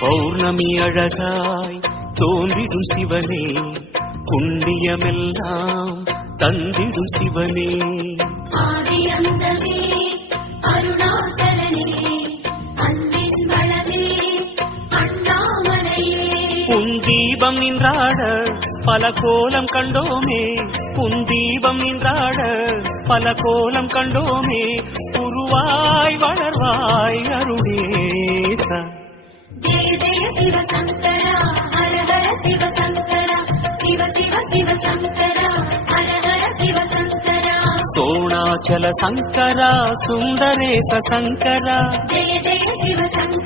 பௌர்ணமி அழகாய் தோன்றிடும் சிவனே, புண்ணியமெல்லாம் தந்திடும் சிவனே. ஆதியந்தமே அருணாச்சலனே, அன்பின் வளமே அண்ணாமலையே. உன் தீபம் நின்றாட பல கோலம் கண்டோமே, உன் தீபம் நின்றாட பல கோலம் கண்டோமே. உருவாய் வளர்வாய் அருணேச. ஜெய ஜெய சிவசங்கரா, ஹர ஹர சிவசங்கரா, சிவ சிவ சிவசங்கரா, ஹர ஹர சிவசங்கரா. சோணாச்சல சங்கரா, சுந்தரேச சங்கரா, ஜெய ஜெய சிவசங்கரா.